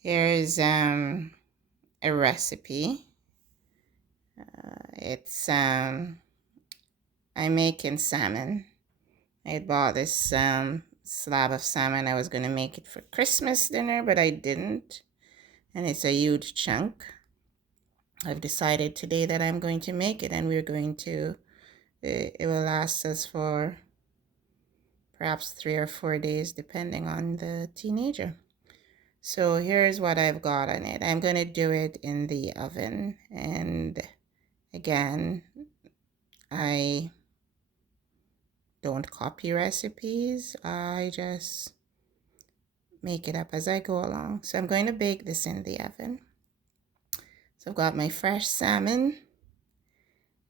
Here's a recipe. It's I'm making salmon. I bought this slab of salmon. I was gonna make it for Christmas dinner, but I didn't, and it's a huge chunk. I've decided today that I'm going to make it, and we're going to. It will last us for perhaps 3 or 4 days, depending on the teenager. So here's what I've got on it. I'm going to do it in the oven. And again, I don't copy recipes. I just make it up as I go along. So I'm going to bake this in the oven. So I've got my fresh salmon,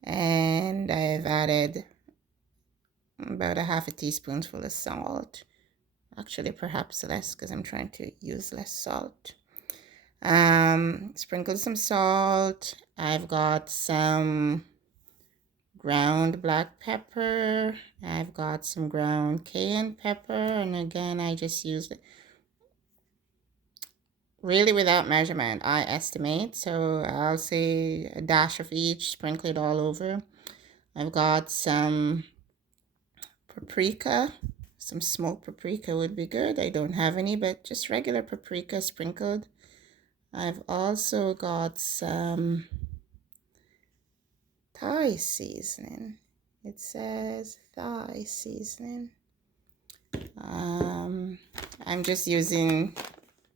and I've added about a half a teaspoonful of salt. Actually, perhaps less because I'm trying to use less salt. Sprinkled some salt. I've got some ground black pepper. I've got some ground cayenne pepper. And again, I just use it really without measurement. I estimate. So I'll say a dash of each, sprinkle it all over. I've got some paprika. Some smoked paprika would be good. I don't have any, but just regular paprika sprinkled. I've also got some Thai seasoning. It says Thai seasoning. I'm just using,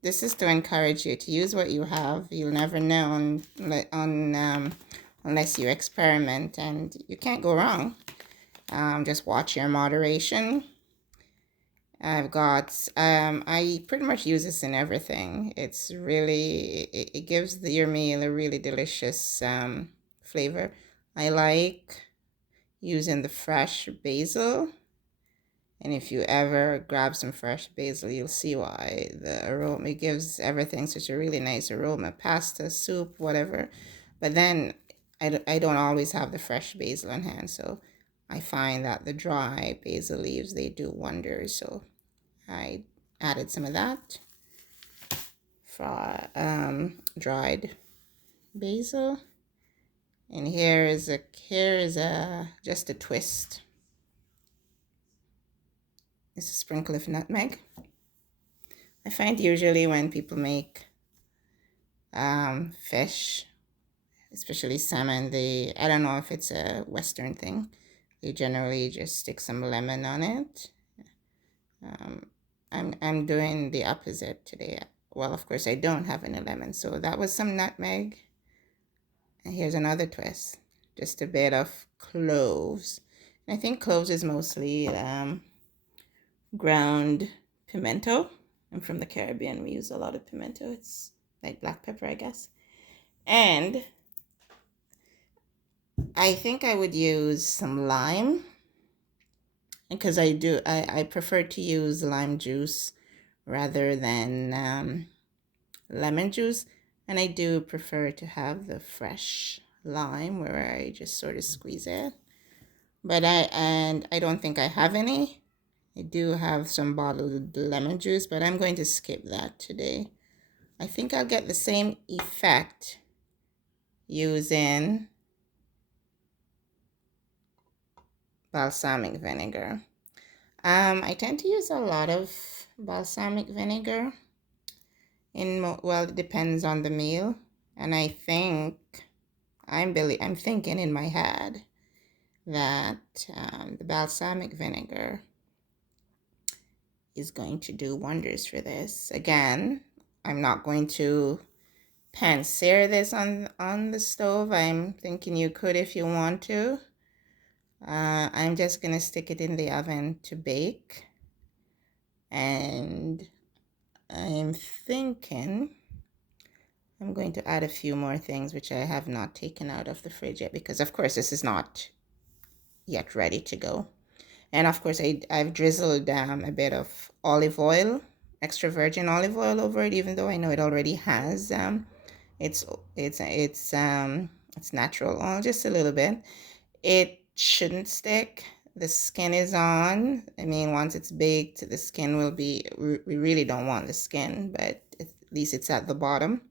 this is to encourage you to use what you have. You'll never know unless you experiment, and you can't go wrong. Just watch your moderation. I've got, I pretty much use this in everything. It's really, it gives your meal a really delicious flavor. I like using the fresh basil. And if you ever grab some fresh basil, you'll see why. The aroma, it gives everything such a really nice aroma. Pasta, soup, whatever. But then I don't always have the fresh basil on hand. So I find that the dry basil leaves, they do wonders. So I added some of that for dried basil. And here is a just a twist. This is a sprinkle of nutmeg. I find usually when people make fish, especially salmon, I don't know if it's a Western thing, they generally just stick some lemon on it. I'm doing the opposite today. Well, of course, I don't have any lemon, so that was some nutmeg. And here's another twist, just a bit of cloves. And I think cloves is mostly ground pimento. I'm from the Caribbean. We use a lot of pimento. It's like black pepper, I guess. And I think I would use some lime, because I prefer to use lime juice rather than lemon juice. And I do prefer to have the fresh lime where I just sort of squeeze it. But I don't think I have any. I do have some bottled lemon juice, but I'm going to skip that today. I think I'll get the same effect using balsamic vinegar. I tend to use a lot of balsamic vinegar. Well, it depends on the meal, and I think I'm thinking in my head that the balsamic vinegar is going to do wonders for this. Again, I'm not going to pan-sear this on the stove. I'm thinking you could if you want to. I'm just going to stick it in the oven to bake. And I'm thinking I'm going to add a few more things which I have not taken out of the fridge yet, because of course this is not yet ready to go. And of course I've drizzled a bit of olive oil, extra virgin olive oil over it, even though I know it already has it's natural oil, just a little bit. It shouldn't stick. The skin is on. I mean, once it's baked, the skin will be, we really don't want the skin, but At least it's at the bottom.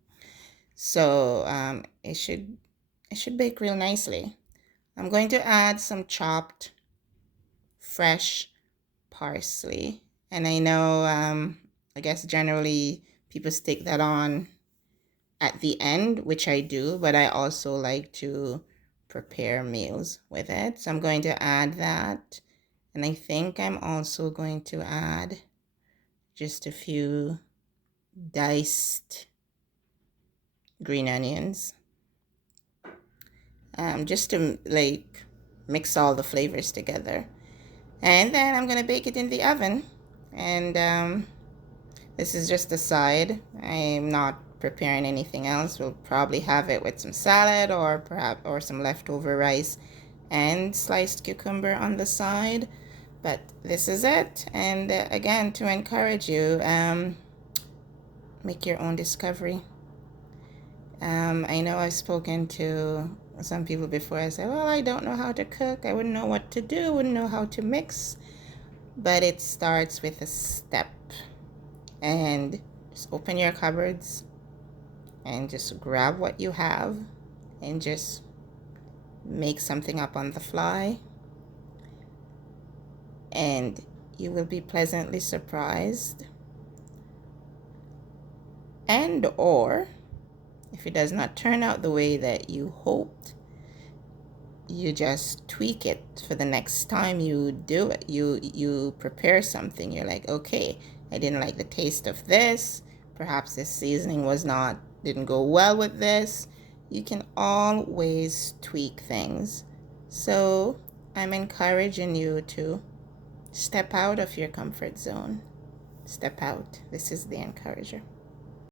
So it should bake real nicely. I'm going to add some chopped fresh parsley. And I know, I guess generally people stick that on at the end, which I do, but I also like to prepare meals with it. So I'm going to add that. And I think I'm also going to add just a few diced green onions, just to like mix all the flavors together. And then I'm gonna bake it in the oven. And this is just a side. I'm not preparing anything else. We'll probably have it with some salad or perhaps some leftover rice and sliced cucumber on the side. But this is it. And again, to encourage you, make your own discovery. I know I've spoken to some people before. I say, well, I don't know how to cook. I wouldn't know what to do. Wouldn't know how to mix. But it starts with a step. And just open your cupboards and just grab what you have and just make something up on the fly. And you will be pleasantly surprised. And or if it does not turn out the way that you hoped, you just tweak it for the next time you do it. You prepare something. You're like, okay, I didn't like the taste of this. Perhaps this seasoning didn't go well with this. You can always tweak things. So I'm encouraging you to step out of your comfort zone. Step out. This is the encourager.